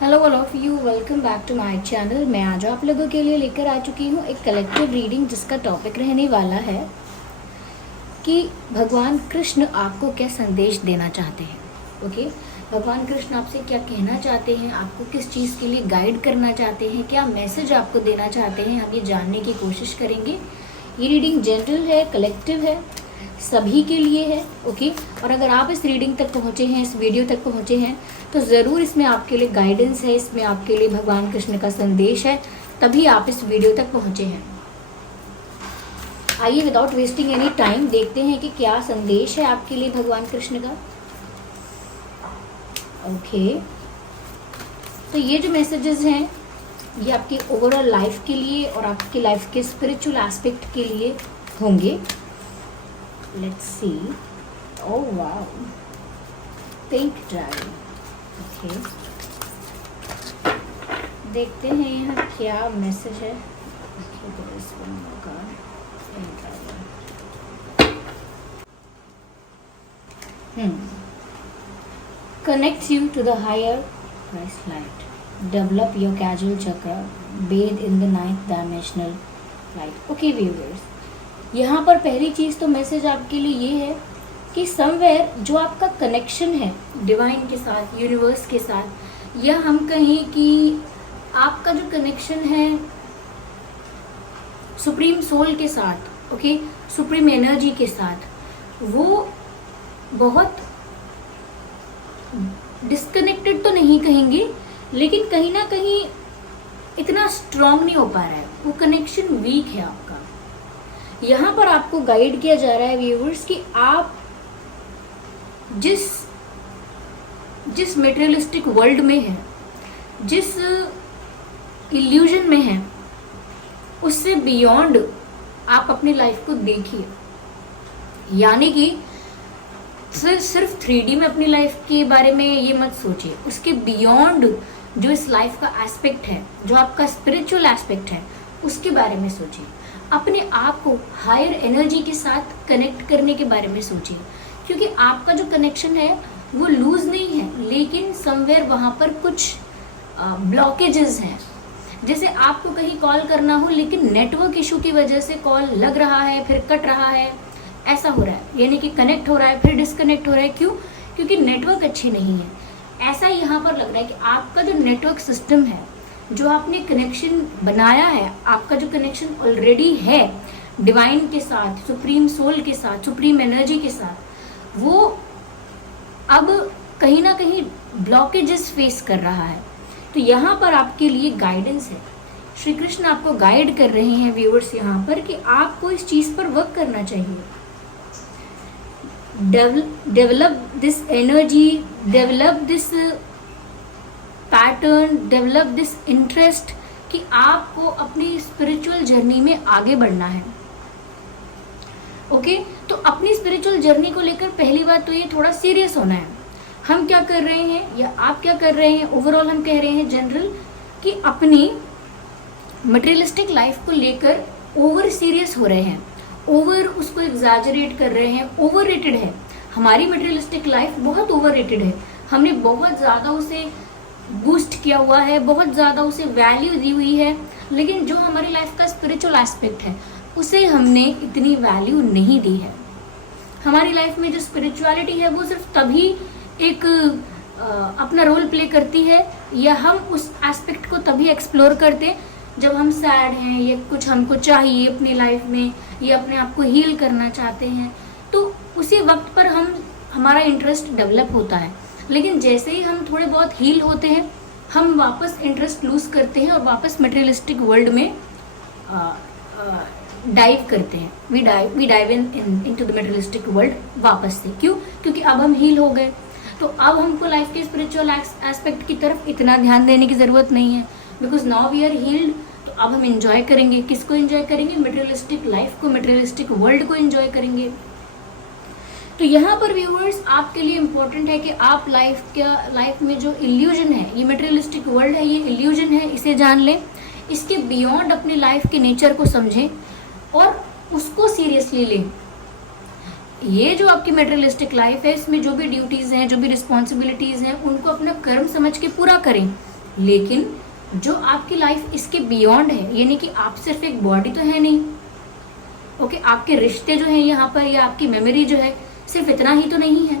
Hello all of you, welcome back to my channel. मैं आज आप लोगों के लिए लेकर आ चुकी हूँ एक कलेक्टिव रीडिंग जिसका टॉपिक रहने वाला है कि भगवान कृष्ण आपको क्या संदेश देना चाहते हैं। ओके, भगवान कृष्ण आपसे क्या कहना चाहते हैं, आपको किस चीज़ के लिए गाइड करना चाहते हैं, क्या मैसेज आपको देना चाहते हैं, हम ये जानने की कोशिश करेंगे। ये रीडिंग जनरल है, कलेक्टिव है, सभी के लिए है। ओके, और अगर आप इस रीडिंग तक पहुँचे हैं, इस वीडियो तक पहुँचे हैं, तो ज़रूर इसमें आपके लिए गाइडेंस है, इसमें आपके लिए भगवान कृष्ण का संदेश है, तभी आप इस वीडियो तक पहुँचे हैं। आइए विदाउट वेस्टिंग एनी टाइम देखते हैं कि क्या संदेश है आपके लिए भगवान कृष्ण का। ओके, तो ये जो मैसेजेस हैं ये आपकी ओवरऑल लाइफ के लिए और आपकी लाइफ के स्पिरिचुअल एस्पेक्ट के लिए होंगे। Let's see. Oh wow, pink dry. Okay, देखते हैं यहाँ क्या मैसेज है। Connects you to the higher Christ light. Develop your casual chakra. Bathe in the ninth dimensional light. Okay viewers, यहाँ पर पहली चीज़ तो मैसेज आपके लिए ये है कि समवेयर जो आपका कनेक्शन है डिवाइन के साथ, यूनिवर्स के साथ, या हम कहें कि आपका जो कनेक्शन है सुप्रीम सोल के साथ, ओके, सुप्रीम एनर्जी के साथ, वो बहुत डिस्कनेक्टेड तो नहीं कहेंगे, लेकिन कहीं ना कहीं इतना स्ट्रांग नहीं हो पा रहा है, वो कनेक्शन वीक है आपका। यहाँ पर आपको गाइड किया जा रहा है व्यूअर्स कि आप जिस मेटेरियलिस्टिक वर्ल्ड में हैं, जिस इल्यूजन में हैं, उससे बियॉन्ड आप अपनी लाइफ को देखिए। यानी कि सिर्फ 3D में अपनी लाइफ के बारे में ये मत सोचिए, उसके बियॉन्ड जो इस लाइफ का एस्पेक्ट है, जो आपका स्पिरिचुअल एस्पेक्ट है, उसके बारे में सोचिए। अपने आप को हायर एनर्जी के साथ कनेक्ट करने के बारे में सोचिए, क्योंकि आपका जो कनेक्शन है वो लूज नहीं है, लेकिन समवेयर वहाँ पर कुछ ब्लॉकेजेस हैं। जैसे आपको कहीं कॉल करना हो लेकिन नेटवर्क इशू की वजह से कॉल लग रहा है फिर कट रहा है, ऐसा हो रहा है, यानी कि कनेक्ट हो रहा है फिर डिस्कनेक्ट हो रहा है। क्यों? क्योंकि नेटवर्क अच्छी नहीं है। ऐसा यहाँ पर लग रहा है कि आपका जो नेटवर्क सिस्टम है, जो आपने कनेक्शन बनाया है, आपका जो कनेक्शन ऑलरेडी है डिवाइन के साथ, सुप्रीम सोल के साथ, सुप्रीम एनर्जी के साथ, वो अब कहीं ना कहीं ब्लॉकेजेस फेस कर रहा है। तो यहाँ पर आपके लिए गाइडेंस है, श्री कृष्ण आपको गाइड कर रहे हैं व्यूअर्स यहाँ पर कि आपको इस चीज़ पर वर्क करना चाहिए। Develop this energy, develop this pattern, develop this interest कि आपको अपनी स्पिरिचुअल जर्नी में आगे बढ़ना है। ओके, तो अपनी स्पिरिचुअल जर्नी को लेकर पहली बात तो ये थोड़ा सीरियस होना है। हम क्या कर रहे हैं या आप क्या कर रहे हैं, ओवरऑल हम कह रहे हैं जनरल कि अपनी मटेरियलिस्टिक लाइफ को लेकर ओवर सीरियस हो रहे हैं, ओवर उसको एग्जैजरेट कर रहे हैं, ओवर रेटेड है। हमारी मटेरियलिस्टिक लाइफ बहुत ओवर रेटेड है, हमने बहुत ज़्यादा उसे बूस्ट किया हुआ है, बहुत ज़्यादा उसे वैल्यू दी हुई है, लेकिन जो हमारी लाइफ का स्पिरिचुअल एस्पेक्ट है उसे हमने इतनी वैल्यू नहीं दी है। हमारी लाइफ में जो स्पिरिचुअलिटी है वो सिर्फ तभी एक अपना रोल प्ले करती है, या हम उस एस्पेक्ट को तभी एक्सप्लोर करते हैं जब हम सैड हैं या कुछ हमको चाहिए अपनी लाइफ में, या अपने आप को हील करना चाहते हैं, तो उसी वक्त पर हमारा इंटरेस्ट डेवलप होता है। लेकिन जैसे ही हम थोड़े बहुत हील होते हैं, हम वापस इंटरेस्ट लूज करते हैं और वापस मटेरियलिस्टिक वर्ल्ड में डाइव करते हैं। We dive into the materialistic world वापस से। क्यों? क्योंकि अब हम हील हो गए, तो अब हमको लाइफ के स्पिरिचुअल एस्पेक्ट की तरफ इतना ध्यान देने की ज़रूरत नहीं है, because now we are healed. तो अब हम इंजॉय करेंगे, किसको इंजॉय करेंगे? मटेरियलिस्टिक लाइफ को, मटेरियलिस्टिक वर्ल्ड को इंजॉय करेंगे। तो यहाँ पर व्यूअर्स आपके लिए इम्पोर्टेंट है कि आप लाइफ में जो इल्यूजन है, ये मटेरियलिस्टिक वर्ल्ड है, ये इल्यूजन है, इसे जान लें, इसके बियॉन्ड अपनी लाइफ के नेचर को समझें और उसको सीरियसली लें। ये जो आपकी मेटेरियलिस्टिक लाइफ है, इसमें जो भी ड्यूटीज़ हैं, जो भी रिस्पॉन्सिबिलिटीज़ हैं, उनको अपना कर्म समझ के पूरा करें। लेकिन जो आपकी लाइफ इसके बियॉन्ड है, यानी कि आप सिर्फ एक बॉडी तो है नहीं, ओके, आपके रिश्ते जो हैं यहाँ पर या आपकी मेमोरी जो है सिर्फ इतना ही तो नहीं है।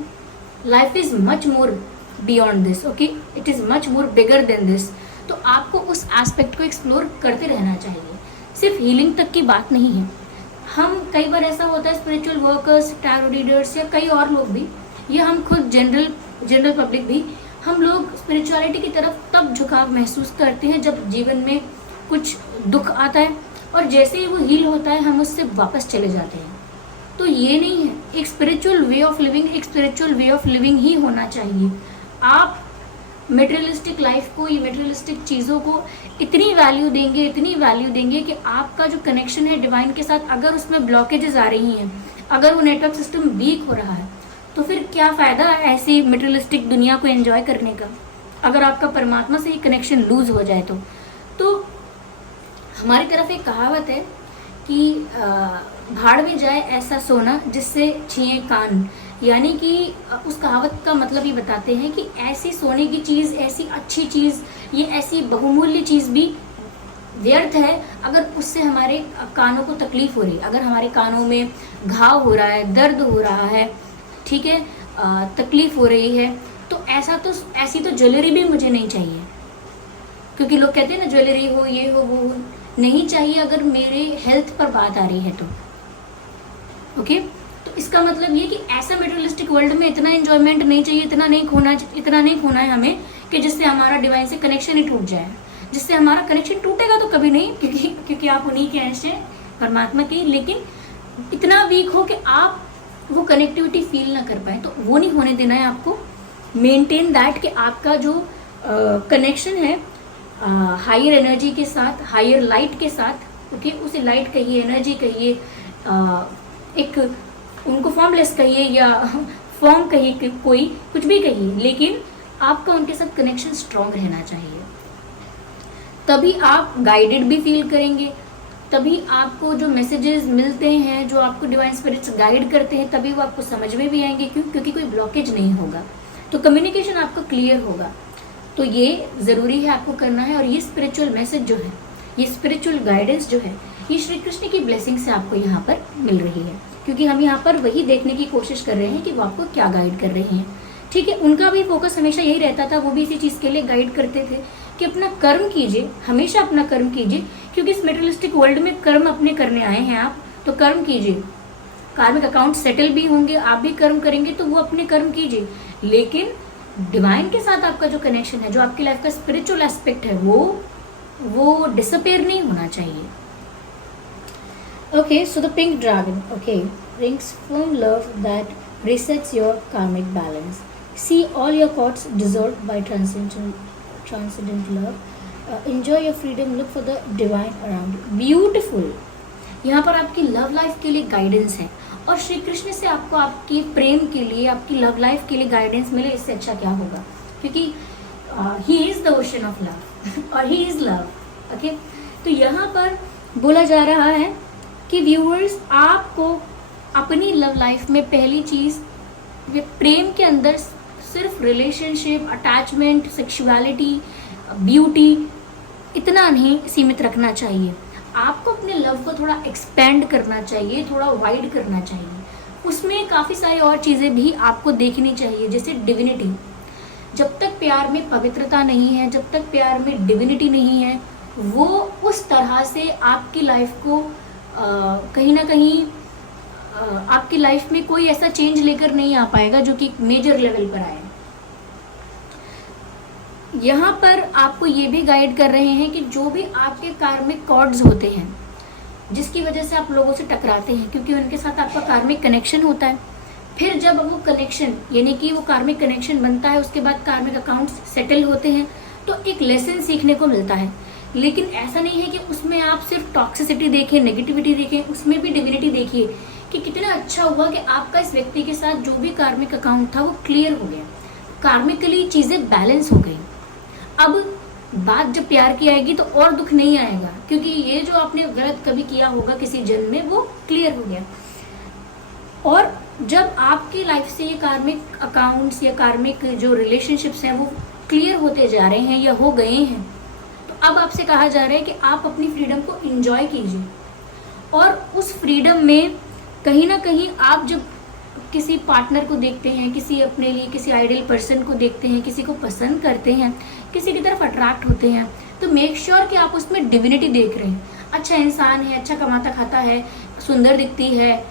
Life is much more beyond this, okay, it is much more bigger than this. तो आपको उस एस्पेक्ट को एक्सप्लोर करते रहना चाहिए, सिर्फ हीलिंग तक की बात नहीं है। हम कई बार ऐसा होता है, स्पिरिचुअल वर्कर्स, टैरो रीडर्स या कई और लोग भी, या हम खुद जनरल पब्लिक भी, हम लोग स्पिरिचुअलिटी की तरफ तब झुकाव महसूस करते हैं जब जीवन में कुछ दुख आता है, और जैसे ही वो हील होता है हम उससे वापस चले जाते हैं। तो ये नहीं है, एक स्पिरिचुअल वे ऑफ लिविंग ही होना चाहिए। आप मटेरियलिस्टिक लाइफ को, ये मटेरियलिस्टिक चीज़ों को इतनी वैल्यू देंगे कि आपका जो कनेक्शन है डिवाइन के साथ, अगर उसमें ब्लॉकेजेस आ रही हैं, अगर वो नेटवर्क सिस्टम वीक हो रहा है, तो फिर क्या फ़ायदा ऐसी मटेरियलिस्टिक दुनिया को एंजॉय करने का, अगर आपका परमात्मा से ही कनेक्शन लूज हो जाए तो हमारी तरफ एक कहावत है कि भाड़ में जाए ऐसा सोना जिससे छिए कान, यानी कि उस कहावत का मतलब ये बताते हैं कि ऐसी सोने की चीज़, ऐसी अच्छी चीज़, ये ऐसी बहुमूल्य चीज़ भी व्यर्थ है अगर उससे हमारे कानों को तकलीफ हो रही है, अगर हमारे कानों में घाव हो रहा है, दर्द हो रहा है, ठीक है, तकलीफ हो रही है, तो ऐसी तो ज्वेलरी भी मुझे नहीं चाहिए। क्योंकि लोग कहते हैं ना, ज्वेलरी हो, ये हो, वो हो, नहीं चाहिए अगर मेरे हेल्थ पर बात आ रही है तो, ओके। तो इसका मतलब ये कि ऐसा मटेरियलिस्टिक वर्ल्ड में इतना एंजॉयमेंट नहीं चाहिए, इतना नहीं खोना है हमें कि जिससे हमारा डिवाइन से कनेक्शन ही टूट जाए। जिससे हमारा कनेक्शन टूटेगा तो कभी नहीं, क्योंकि आप उन्हीं के अंश हैं, परमात्मा के, लेकिन इतना वीक हो कि आप वो कनेक्टिविटी फील ना कर पाए, तो वो नहीं होने देना है आपको। मेंटेन दैट कि आपका जो कनेक्शन है हायर एनर्जी के साथ, हायर लाइट के साथ, ओके, उसे लाइट कहिए, एनर्जी कहिए, एक उनको फॉर्मलेस कहिए या फॉर्म कहिए, कोई कुछ भी कहिए, लेकिन आपका उनके साथ कनेक्शन स्ट्रांग रहना चाहिए। तभी आप गाइडेड भी फील करेंगे, तभी आपको जो मैसेजेस मिलते हैं, जो आपको डिवाइन स्पिरिट्स गाइड करते हैं, तभी वो आपको समझ में भी आएंगे। क्योंकि कोई ब्लॉकेज नहीं होगा, तो कम्युनिकेशन आपका क्लियर होगा। तो ये ज़रूरी है आपको करना है। और ये स्पिरिचुअल मैसेज जो है, ये स्पिरिचुअल गाइडेंस जो है, ये श्री कृष्ण की ब्लेसिंग से आपको यहाँ पर मिल रही है, क्योंकि हम यहाँ पर वही देखने की कोशिश कर रहे हैं कि वो आपको क्या गाइड कर रहे हैं, ठीक है। उनका भी फोकस हमेशा यही रहता था, वो भी इसी चीज़ के लिए गाइड करते थे कि अपना कर्म कीजिए, हमेशा अपना कर्म कीजिए, क्योंकि इस मेटेरियलिस्टिक वर्ल्ड में कर्म अपने करने आए हैं आप, तो कर्म कीजिए। कार्मिक अकाउंट सेटल भी होंगे, आप भी कर्म करेंगे, तो वो अपने कर्म कीजिए, लेकिन डिवाइन के साथ आपका जो कनेक्शन है, जो आपकी लाइफ का स्पिरिचुअल एस्पेक्ट है, वो डिसअपेयर नहीं होना चाहिए। Okay, so the pink dragon, okay, brings firm love that resets your karmic balance. See all your thoughts dissolved by transcendent love. Enjoy your freedom, look for the divine around you. Beautiful. यहाँ पर आपकी love life के लिए guidance है, और श्री कृष्ण से आपको आपकी प्रेम के लिए, आपकी लव लाइफ के लिए गाइडेंस मिले, इससे अच्छा क्या होगा, क्योंकि he is the ocean of love और ही इज लव, ओके। तो यहाँ पर बोला जा रहा है कि व्यूअर्स, आपको अपनी लव लाइफ में पहली चीज़, प्रेम के अंदर सिर्फ रिलेशनशिप, अटैचमेंट, सेक्सुअलिटी, ब्यूटी इतना नहीं सीमित रखना चाहिए। आपको अपने लव को थोड़ा एक्सपेंड करना चाहिए, थोड़ा वाइड करना चाहिए। उसमें काफ़ी सारी और चीज़ें भी आपको देखनी चाहिए, जैसे डिविनिटी। जब तक प्यार में पवित्रता नहीं है, जब तक प्यार में डिविनिटी नहीं है, वो उस तरह से आपकी लाइफ को कहीं ना कहीं आपकी लाइफ में कोई ऐसा चेंज लेकर नहीं आ पाएगा जो कि मेजर लेवल पर आए। यहाँ पर आपको ये भी गाइड कर रहे हैं कि जो भी आपके कार्मिक कॉर्ड्स होते हैं, जिसकी वजह से आप लोगों से टकराते हैं, क्योंकि उनके साथ आपका कार्मिक कनेक्शन होता है, फिर जब वो कनेक्शन, यानी कि वो कार्मिक कनेक्शन बनता है, उसके बाद कार्मिक अकाउंट्स सेटल होते हैं, तो एक लेसन सीखने को मिलता है। लेकिन ऐसा नहीं है कि उसमें आप सिर्फ टॉक्सिसिटी देखें, नेगेटिविटी देखें, उसमें भी डिविनिटी देखिए कि कितना अच्छा हुआ कि आपका इस व्यक्ति के साथ जो भी कार्मिक अकाउंट था वो क्लियर हो गया, कार्मिकली चीज़ें बैलेंस हो गई। अब बात जब प्यार की आएगी तो और दुख नहीं आएगा, क्योंकि ये जो आपने गलत कभी किया होगा किसी जन्म में, वो क्लियर हो गया। और जब आपकी लाइफ से ये कार्मिक अकाउंट्स या कार्मिक जो रिलेशनशिप्स हैं वो क्लियर होते जा रहे हैं या हो गए हैं, तो अब आपसे कहा जा रहा है कि आप अपनी फ्रीडम को एंजॉय कीजिए। और उस फ्रीडम में कहीं ना कहीं आप जब किसी पार्टनर को देखते हैं, किसी अपने लिए किसी आइडियल पर्सन को देखते हैं, किसी को पसंद करते हैं, किसी की तरफ अट्रैक्ट होते हैं, तो मेक श्योर कि आप उसमें डिविनिटी देख रहे हैं। अच्छा इंसान है, अच्छा कमाता खाता है, सुंदर दिखती है,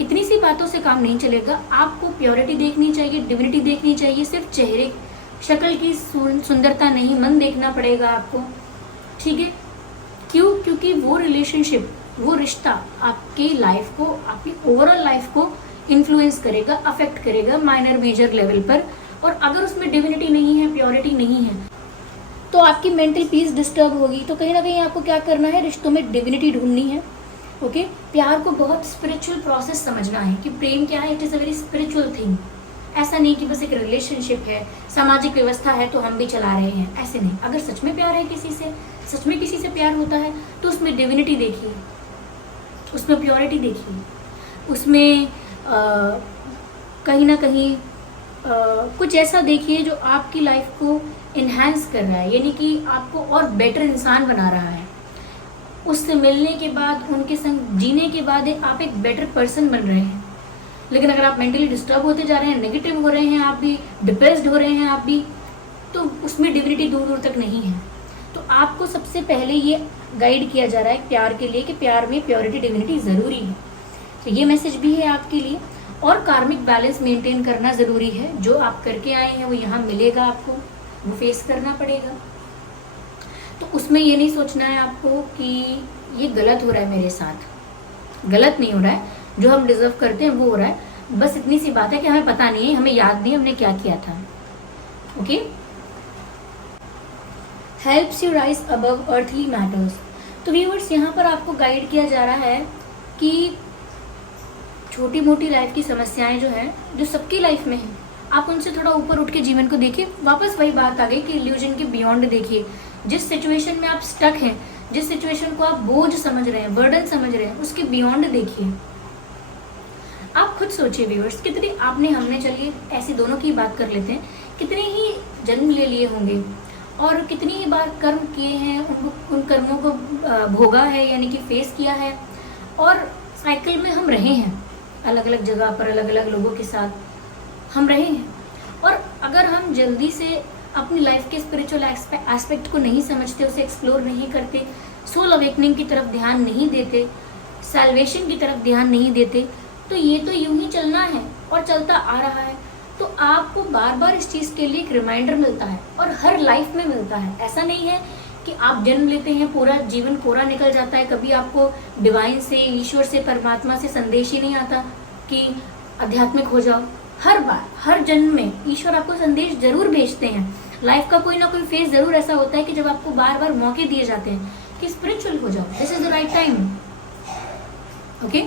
इतनी सी बातों से काम नहीं चलेगा। आपको प्योरिटी देखनी चाहिए, डिविनिटी देखनी चाहिए। सिर्फ चेहरे शक्ल की सुंदरता नहीं, मन देखना पड़ेगा आपको, ठीक है? क्यों? क्योंकि वो रिलेशनशिप, वो रिश्ता आपकी लाइफ को, आपकी ओवरऑल लाइफ को इन्फ्लुएंस करेगा, अफेक्ट करेगा माइनर मेजर लेवल पर। और अगर उसमें डिविनिटी नहीं है, प्योरिटी नहीं है, तो आपकी मेंटल पीस डिस्टर्ब होगी। तो कहीं ना कहीं आपको क्या करना है, रिश्तों में डिविनिटी ढूंढनी है। ओके, प्यार को बहुत स्पिरिचुअल प्रोसेस समझना है कि प्रेम क्या है, it is a very spiritual thing. ऐसा नहीं कि बस एक रिलेशनशिप है, सामाजिक व्यवस्था है तो हम भी चला रहे हैं, ऐसे नहीं। अगर सच में प्यार है किसी से, सच में किसी से प्यार होता है, तो उसमें डिविनिटी देखिए, उसमें प्योरिटी देखिए, उसमें कहीं ना कहीं कुछ ऐसा देखिए जो आपकी लाइफ को इन्हांस कर रहा है, यानी कि आपको और बेटर इंसान बना रहा है। उससे मिलने के बाद, उनके संग जीने के बाद आप एक बेटर पर्सन बन रहे हैं। लेकिन अगर आप मेंटली डिस्टर्ब होते जा रहे हैं, नेगेटिव हो रहे हैं आप भी, डिप्रेस्ड हो रहे हैं आप भी, तो उसमें डिविनिटी दूर दूर तक नहीं है। तो आपको सबसे पहले ये गाइड किया जा रहा है प्यार के लिए कि प्यार में प्योरिटी, डिविनिटी ज़रूरी है। तो ये मैसेज भी है आपके लिए। और कार्मिक बैलेंस मेंटेन करना ज़रूरी है। जो आप करके आए हैं वो यहाँ मिलेगा आपको, वो फेस करना पड़ेगा। तो उसमें ये नहीं सोचना है आपको कि ये गलत हो रहा है मेरे साथ। गलत नहीं हो रहा है, जो हम डिजर्व करते हैं वो हो रहा है। बस इतनी सी बात है कि हमें पता नहीं है, हमें याद नहीं है हमने क्या किया था। Okay, helps you rise above earthly matters. तो व्यूअर्स, यहाँ पर आपको गाइड किया जा रहा है कि छोटी मोटी लाइफ की समस्याएं जो हैं, जो सबकी लाइफ में हैं, आप उनसे थोड़ा ऊपर उठ के जीवन को देखिए। वापस वही बात आ गई कि इल्यूजन के बियॉन्ड देखिए। जिस सिचुएशन में आप स्टक हैं, जिस सिचुएशन को आप बोझ समझ रहे हैं, बर्डन समझ रहे हैं, उसके बियॉन्ड देखिए। आप खुद सोचिए व्यूअर्स, कितनी हमने चलिए ऐसी दोनों की बात कर लेते हैं, कितने ही जन्म ले लिए होंगे और कितनी ही बार कर्म किए हैं, उन कर्मों को भोगा है, यानी कि फेस किया है। और साइकिल में हम रहे हैं, अलग अलग जगह पर अलग अलग लोगों के साथ हम रहे हैं। और अगर हम जल्दी से अपनी लाइफ के स्पिरिचुअल एस्पेक्ट को नहीं समझते, उसे एक्सप्लोर नहीं करते, सोल अवेकनिंग की तरफ ध्यान नहीं देते, सैल्वेशन की तरफ ध्यान नहीं देते, तो ये तो यूं ही चलना है और चलता आ रहा है। तो आपको बार बार इस चीज़ के लिए एक रिमाइंडर मिलता है, और हर लाइफ में मिलता है। ऐसा नहीं है कि आप जन्म लेते हैं, पूरा जीवन कोरा निकल जाता है, कभी आपको डिवाइन से, ईश्वर से, परमात्मा से संदेश ही नहीं आता कि आध्यात्मिक हो जाओ। हर बार, हर जन्म में ईश्वर आपको संदेश जरूर भेजते हैं। लाइफ का कोई ना कोई फेज जरूर ऐसा होता है कि जब आपको बार बार मौके दिए जाते हैं कि स्पिरिचुअल हो जाओ, this is the right time. Okay,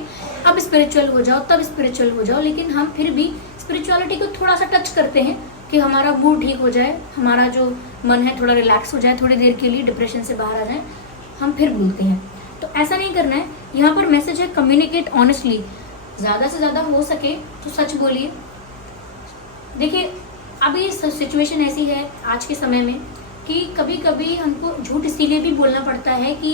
अब स्पिरिचुअल हो जाओ, तब स्पिरिचुअल हो जाओ। लेकिन हम फिर भी स्पिरिचुअलिटी को थोड़ा सा टच करते हैं कि हमारा मूड ठीक हो जाए, हमारा जो मन है थोड़ा रिलैक्स हो जाए, थोड़ी देर के लिए डिप्रेशन से बाहर आ जाए, हम फिर भूलते हैं। तो ऐसा नहीं करना है। यहाँ पर मैसेज है, कम्युनिकेट ऑनेस्टली। ज़्यादा से ज़्यादा हो सके तो सच बोलिए। देखिए, अभी ये सिचुएशन ऐसी है आज के समय में कि कभी कभी हमको झूठ इसीलिए भी बोलना पड़ता है कि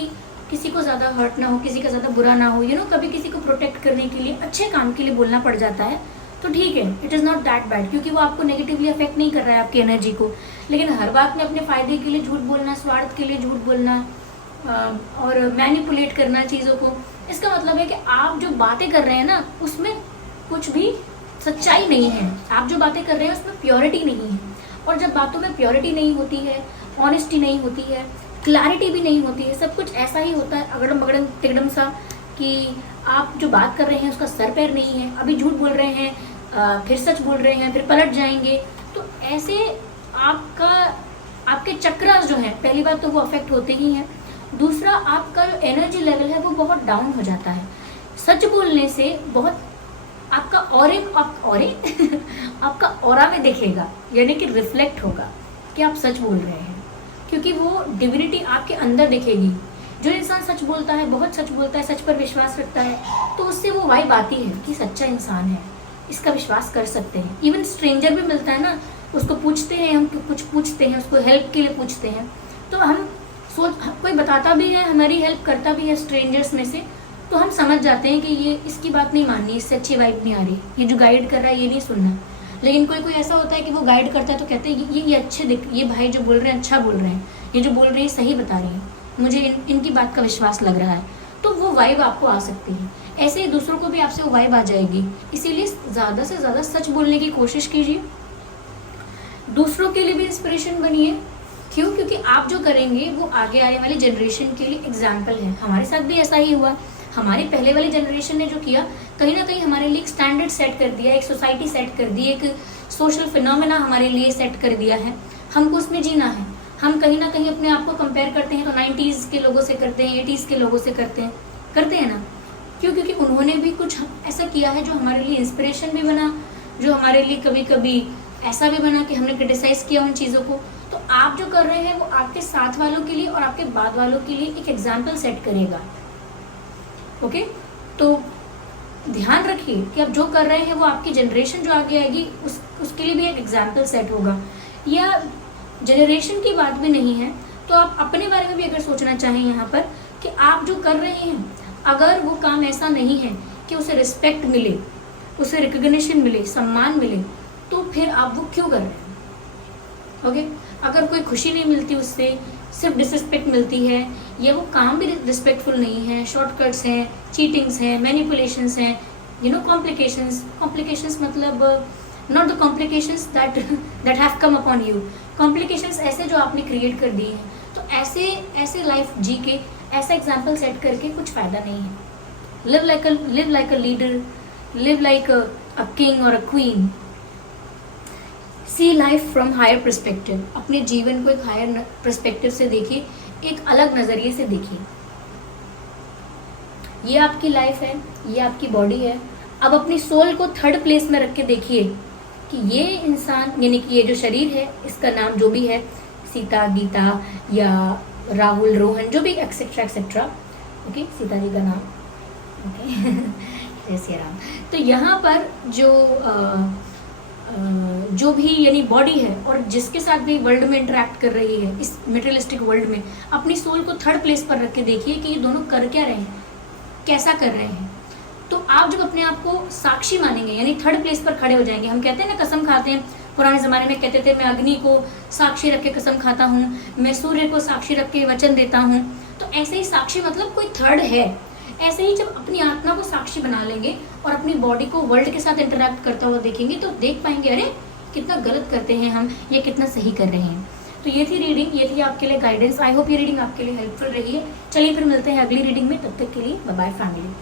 किसी को ज़्यादा हर्ट ना हो, किसी का ज़्यादा बुरा ना हो, कभी किसी को प्रोटेक्ट करने के लिए, अच्छे काम के लिए बोलना पड़ जाता है। तो ठीक है, it is not that bad, क्योंकि वो आपको नेगेटिवली अफेक्ट नहीं कर रहा है आपकी एनर्जी को। लेकिन हर बात में अपने फ़ायदे के लिए झूठ बोलना, स्वार्थ के लिए झूठ बोलना और मैनिपुलेट करना चीज़ों को, इसका मतलब है कि आप जो बातें कर रहे हैं ना, उसमें कुछ भी सच्चाई नहीं है। आप जो बातें कर रहे हैं उसमें प्योरिटी नहीं है। और जब बातों में प्योरिटी नहीं होती है, ऑनेस्टी नहीं होती है, क्लैरिटी भी नहीं होती है, सब कुछ ऐसा ही होता है अगड़म बगड़म तिगड़म सा, कि आप जो बात कर रहे हैं उसका सर पैर नहीं है। अभी झूठ बोल रहे हैं, फिर सच बोल रहे हैं, फिर पलट जाएंगे। तो ऐसे आपके चक्रास जो हैं, पहली बात तो वो अफेक्ट होते ही हैं। दूसरा, आपका जो एनर्जी लेवल है वो बहुत डाउन हो जाता है। सच बोलने से बहुत आपका आपका ऑरा में दिखेगा, यानी कि रिफ्लेक्ट होगा कि आप सच बोल रहे हैं, क्योंकि वो डिविनिटी आपके अंदर दिखेगी। जो इंसान सच बोलता है, बहुत सच बोलता है, सच पर विश्वास रखता है, तो उससे वो वाइब आती है कि सच्चा इंसान है, इसका विश्वास कर सकते हैं। इवन स्ट्रेंजर भी मिलता है ना, उसको पूछते हैं, हम कुछ पूछते हैं, उसको हेल्प के लिए पूछते हैं, तो हम कोई बताता भी है, हमारी हेल्प करता भी है स्ट्रेंजर्स में से, तो हम समझ जाते हैं कि ये इसकी बात नहीं माननी, इससे अच्छी वाइब नहीं आ रही, ये जो गाइड कर रहा है ये नहीं सुनना। लेकिन कोई कोई ऐसा होता है कि वो गाइड करता है तो कहते हैं ये अच्छे दिख, ये भाई जो बोल रहे हैं अच्छा बोल रहे हैं, ये जो बोल रहे हैं सही बता रहे हैं, मुझे इनकी बात का विश्वास लग रहा है, तो वो वाइब आपको आ सकती है। ऐसे ही दूसरों को भी आपसे वो वाइब आ जाएगी। इसीलिए ज़्यादा से ज़्यादा सच बोलने की कोशिश कीजिए, दूसरों के लिए भी इंस्पिरेशन बनिए। क्यों? क्योंकि आप जो करेंगे वो आगे आने वाली जनरेशन के लिए एग्जाम्पल है। हमारे साथ भी ऐसा ही हुआ, हमारी पहले वाली जनरेशन ने जो किया, कहीं ना कहीं हमारे लिए एक स्टैंडर्ड सेट कर दिया, एक सोसाइटी सेट कर दी, एक सोशल फिनोमेना हमारे लिए सेट कर दिया है, हमको उसमें जीना है। हम कहीं ना कहीं अपने आप को कंपेयर करते हैं तो 90s के लोगों से करते हैं, 80s के लोगों से करते हैं ना। क्यों? क्योंकि उन्होंने भी कुछ ऐसा किया है जो हमारे लिए इंस्पिरेशन भी बना, जो हमारे लिए कभी कभी ऐसा भी बना कि हमने क्रिटिसाइज किया उन चीज़ों को। तो आप जो कर रहे हैं वो आपके साथ वालों के लिए और आपके बाद वालों के लिए एक एग्जाम्पल सेट करेगा। ओके, तो ध्यान रखिए कि आप जो कर रहे हैं वो आपकी जनरेशन जो आगे आएगी उसके लिए भी एक एग्जाम्पल सेट होगा। या जनरेशन की बात भी नहीं है तो आप अपने बारे में भी अगर सोचना चाहें यहाँ पर कि आप जो कर रहे हैं, अगर वो काम ऐसा नहीं है कि उसे रिस्पेक्ट मिले, उसे रिकग्निशन मिले, सम्मान मिले, तो फिर आप वो क्यों कर रहे हैं? ओके, अगर कोई खुशी नहीं मिलती उससे, सिर्फ डिसरिस्पेक्ट मिलती है, या वो काम भी रिस्पेक्टफुल नहीं है, शॉर्टकट्स हैं, चीटिंग्स हैं, मैनिपुलेशंस हैं, कॉम्प्लिकेशंस मतलब not the complications that have come upon you, complications ऐसे जो आपने क्रिएट कर दिए हैं। तो ऐसे लाइफ जी के, ऐसा एग्जाम्पल सेट करके कुछ फायदा नहीं है। Live like a leader, live like a king और a queen. See life from higher perspective, अपने जीवन को एक हायर परस्पेक्टिव से देखिए, एक अलग नज़रिए से देखिए। ये आपकी लाइफ है, ये आपकी बॉडी है। अब अपनी सोल को थर्ड प्लेस में रख के देखिए कि ये इंसान, यानी कि ये जो शरीर है, इसका नाम जो भी है, सीता, गीता या राहुल, रोहन, जो भी etcetera etcetera, okay, Sita ji का नाम, ओके, जय श्री राम। तो यहाँ पर जो भी यानी बॉडी है और जिसके साथ भी वर्ल्ड में इंटरेक्ट कर रही है, इस मटेरियलिस्टिक वर्ल्ड में, अपनी सोल को थर्ड प्लेस पर रख के देखिए कि ये दोनों कर क्या रहे हैं, कैसा कर रहे हैं। तो आप जब अपने आप को साक्षी मानेंगे, यानी थर्ड प्लेस पर खड़े हो जाएंगे। हम कहते हैं ना, कसम खाते हैं, पुराने ज़माने में कहते थे मैं अग्नि को साक्षी रख के कसम खाता हूँ, मैं सूर्य को साक्षी रख के वचन देता हूँ। तो ऐसे ही साक्षी मतलब कोई थर्ड है। ऐसे ही जब अपनी आत्मा को साक्षी बना लेंगे और अपनी बॉडी को वर्ल्ड के साथ इंटरैक्ट करता हुआ देखेंगे, तो देख पाएंगे अरे कितना गलत करते हैं हम, ये कितना सही कर रहे हैं। तो ये थी रीडिंग, ये थी आपके लिए गाइडेंस। आई होप ये रीडिंग आपके लिए हेल्पफुल रही है। चलिए फिर मिलते हैं अगली रीडिंग में, तब तक के लिए बाय बाय फैमिली।